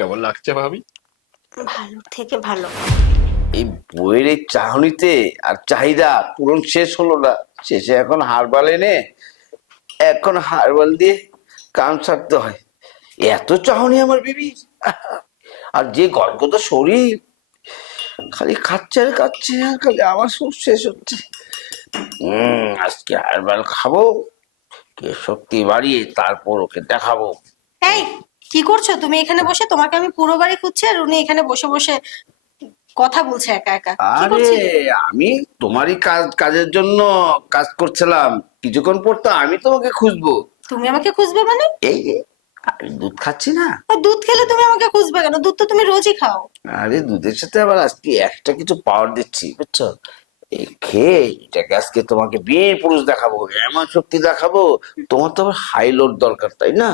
কেমন লাগছে ভাবি? ভালো থেকে ভালো। এই বইয়ের এই চাহনিতে আর চাহিদা পূরণ শেষ হলো না, শেষে এখন হারবাল এনে এখন হারবাল দিয়ে কাম সারতে হয়। এত চাহনি আমার বিবির, আর যে গদগদ শরীর, খালি খাচ্ছে আর খাচ্ছে, আর খালি আমার সব শেষ হচ্ছে। আজকে হারবাল খাবো, কে শক্তি বাড়িয়ে তারপর ওকে দেখাবো। এই কি করছো তুমি এখানে বসে? তোমাকে আমি পুরো বাড়ি খুঁজছি আর উনি এখানে বসে বসে কথা বলছে একা একা। কি আরে করছিলে? আমি তোমারই কাজের জন্য কাজ করছিলাম, কিছুক্ষণ পর তো আমি তোমাকে খুঁজবো। তুমি আমাকে খুঁজবে মানে? এই যে আমি দুধ খাচ্ছি না। আর দুধ খেলে তুমি আমাকে খুঁজবে কেন? দুধ তো তুমি রোজই খাও। আরে দুধের সাথে আবার আজকে একটা কিছু পাওয়ার দিচ্ছি, বুঝছো? এই খেয়ে এটাকে আজকে তোমাকে বীর পুরুষ দেখাবো, এমন শক্তি দেখাবো। তোমার তো আবার হাই লোড দরকার, তাই না?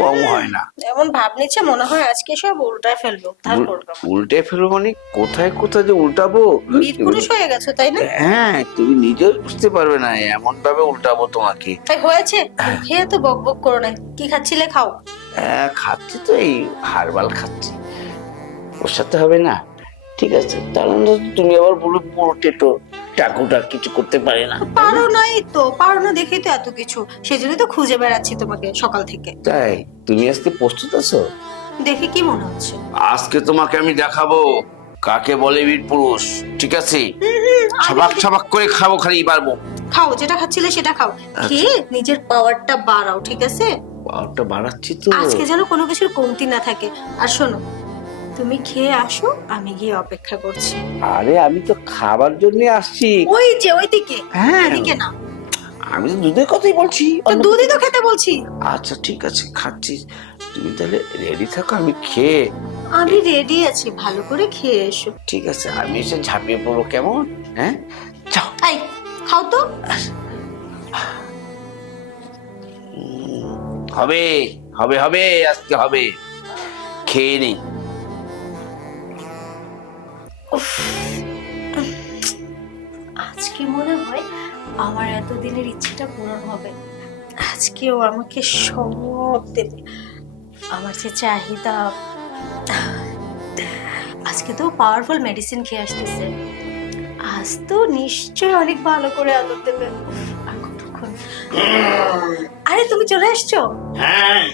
কম হয় না। এমন ভাব নিচ্ছে মনে হয় আজকে সব উল্টায় ফেলবো, উদ্ধার করবো। উল্টে ফেলবো মানে কোথায় কোথায় যে উল্টাবো। বীর পুরুষ হয়ে গেছো তাই না? হ্যাঁ, তুমি নিজেও বুঝতে পারবে না, এমন ভাবে উল্টাবো তোমাকে। তাই হয়েছে, খেয়ে তো বক বক করো না। কি খাচ্ছিলে খাও। হ্যাঁ খাচ্ছি তো, এই হারবাল খাচ্ছি, ওর সাথে হবে না। ঠিক আছে, তাহলে তো তুমি আবার বলো পুরো টেটো টাকুটা কিছু করতে পারে না। পারো নাই তো, পারো না দেখেই তো এত কিছু, সেজন্যই তো খুঁজে বেড়াচ্ছি তোমাকে সকাল থেকে। তাই তুমি আজকে প্রস্তুত আছো? দেখে কি মনে হচ্ছে? আজকে তোমাকে আমি দেখাবো কাকে বলে বীর পুরুষ, ঠিক আছে? ছাবাক ছাবাক করে খাবো, খালি পারবো। খাও, যেটা খাচ্ছিলে সেটা খাও। খেয়ে নিজের পাওয়ারটা বাড়াও, ঠিক আছে? পাওয়ারটা বাড়াচ্ছি তো। আজকে যেন কোনো কিছুর কমতি না থাকে। আর শোনো, তুমি খেয়ে আসো, আমি গিয়ে অপেক্ষা করছি। আরে আমি তো খাবার জন্য আসছি। ওই যে ওইদিকে, হ্যাঁ। এদিকে না। আমি তো দুধের কথাই বলছি। তো দুধই তো খেতে বলছি। আচ্ছা ঠিক আছে, খাচ্ছি। তুমি তাহলে রেডি থাকো, আমি খেয়ে। আমি রেডি আছি, ভালো করে খেয়ে এসো। ঠিক আছে, আমি এসে ঝাঁপিয়ে পড়বো, কেমন? হ্যাঁ যাও। এই খাও তো। হবে হবে হবে, আজকে হবে, খেয়ে নেই। আজকে মনে হয় আমার এতদিনের ইচ্ছেটা পূরণ হবে। আজকেও আমাকে সব দেবে, আমার যে চাহিদা। আজকে তো পাওয়ারফুল মেডিসিন খেয়ে আসতেছে, আজ তো নিশ্চয় অনেক ভালো করে আদর দেবে। আর কতক্ষণ? আরে তুমি চলে আসছো? হ্যাঁ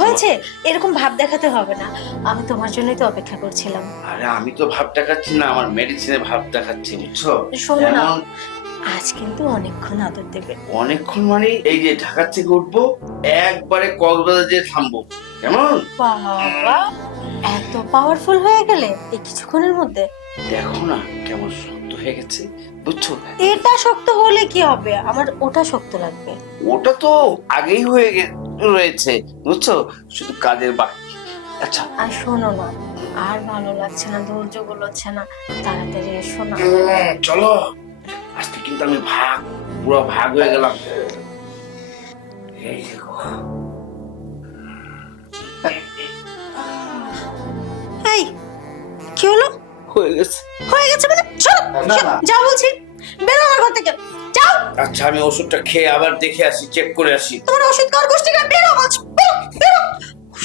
হয়েছে, এরকম ভাব দেখাতে হবে না, আমি তোমার জন্যই তো অপেক্ষা করছিলাম। আরে আমি তো ভাব দেখাচ্ছি না, আমার মেডিসিনে ভাব দেখাচ্ছি, বুঝছো? শোনো না, এমন আজ কিন্তু অনেকক্ষণ আদর দেবে। অনেকক্ষণ মানে এই যে ঢাকা থেকে উঠবো, একবারে কক্সবাজার যেয়ে থামবো, কেমন? বাবা, এত পাওয়ারফুল হয়ে গেলে এই কিছুক্ষণের মধ্যে? দেখো না কেমন শক্ত হয়ে গেছে, বুঝছো? এটা শক্ত হলে কি হবে, আমার ওটা শক্ত লাগবে। ওটা তো আগেই রয়েছে, বুঝছো? শুধু কাজের বাকি। আচ্ছা আর শোনো না, আর ভালো লাগছে না, ধৈর্য গোলাচ্ছে না, তাড়াতাড়ি এসো না। চলো, আজকে কিন্তু আমি পুরো ভাগ হয়ে গেলাম। এই দেখো। এই কি হলো? হয়ে গেছে। হয়ে গেছে মানে? চলো না, না। যাও বলছি, বেরো আমার ঘর থেকে, যাও। আচ্ছা আমি ওষুধটা খেয়ে আবার দেখে আসি, চেক করে আসি। তোমার ওষুধ খাওয়ার গোষ্ঠী বেরো বলছি, বেরো বেরো।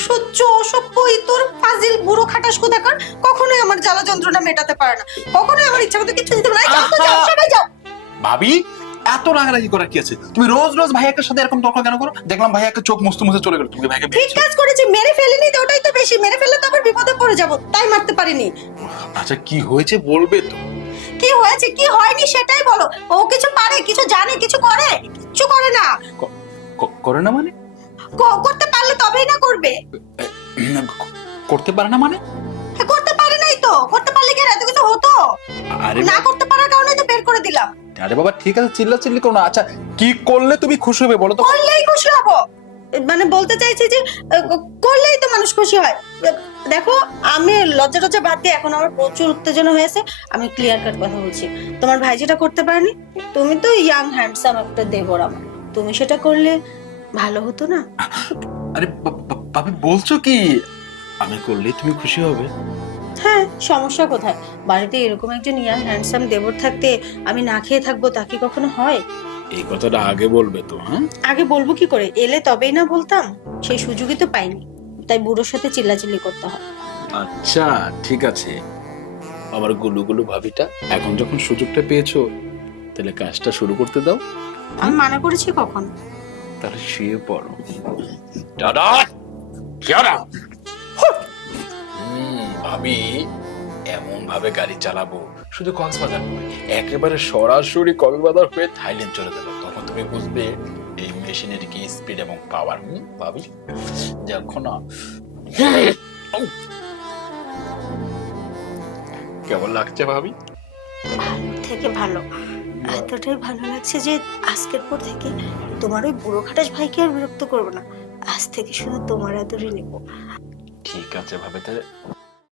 সহ্য অসভ্য তোর ফাজিল বুড়ো খাটাস কোথাকার, কখনোই আমার জ্বালা যন্ত্রণা মেটাতে পারে না, কখনোই আমার ইচ্ছা মতো কিছু দিতে পারে না। যাও তো, যাও, সবাই যাও। ভাবি, এত রাগারাগি করার কি আছে? তুমি রোজ রোজ ভাইয়াকে সাথে এরকম তর্ক কেন করো? দেখলাম ভাইয়াকে চোখ মুছতে মুছতে চলে গেল, তুমি ভাইয়াকে ঠিক কাজ করেছি, মেরে ফেলিনি তো, ওটাই তো বেশি। মেরে ফেললে তো আবার বিপদে পড়ে যাবো, তাই মারতে পারিনি। আচ্ছা কি হয়েছে বলবে তো? কি হয়েছে কি হয়নি সেটাই বলো। ও কিছু পারে, কিছু জানে, কিছু করে? কিছু করে না। করে না মানে? করতে পারলে তবেই না করবে। করতে পারে না মানে? হ্যাঁ, করতে পারে নাই তো, করতে পারলে কি আর এত কিছু হতো? আরে না করতে পারার কারণে তো বের করে দিলাম। আরে বাবা ঠিক আছে, চিল্লাচিল্লি করো না। আচ্ছা কি করলে তুমি খুশি হবে বলো তো? করলেই খুশি হব, মানে বলতে চাইছি যে করলেই তো মানুষ খুশি হয়। দেখো, আমি লজ্জা টজ্জা বাদ দিয়ে, এখন আমার প্রচুর উত্তেজনা হয়েছে। আমি ক্লিয়ার কাট কথা বলছি, তোমার ভাই যেটা করতে পারেনি, তুমি তো ইয়াং হ্যান্ডসাম একটা দেবর আমার, তুমি সেটা করলে ভালো হতো না? আরে ভাবি বলছো কি? আমি করলেই তুমি খুশি হবে? হ্যাঁ, সমস্যা কোথায়? বাড়িতে এরকম একজন ইয়াং হ্যান্ডসাম দেবর থাকতে আমি না খেয়ে থাকবো, তা কি কখনো হয়? এই কথাটা আগে বলবে তো। হ্যাঁ আগে বলবো কি করে? এলে তবেই না বলতাম, সেই সুযোগই তো পাইনি। তাই বুড়োর সাথে চিল্লাচিল্লি করতে হয়। আচ্ছা ঠিক আছে, আমার গুলু গুলু ভাবিটা এখন যখন সুযোগটা পেয়েছো তাহলে কাজটা শুরু করতে দাও। আমি মানা করেছি কখন? তাহলে শুয়ে পড়ো। দাদা কেডা? ভাবি এমন ভাবে গাড়ি চালাবো শুধু কক্সবাজার নয়, একেবারে সরাসরি কক্সবাজার হয়ে থাইল্যান্ড চলে যাবো। তখন তুমি বুঝবে এই মেশিনের কি স্পিড এবং পাওয়ার। ভাবি দেখো না কেমন লাগছে ভাবি? ভালো থেকে ভালো, এতটাই ভালো লাগছে যে আজকের পর থেকে তোমার ওই বুড়ো খাটাস ভাইকে আর বিরক্ত করবো না। আজ থেকে শুধু তোমার আদরই নেবো। ঠিক আছে ভাবে, তাহলে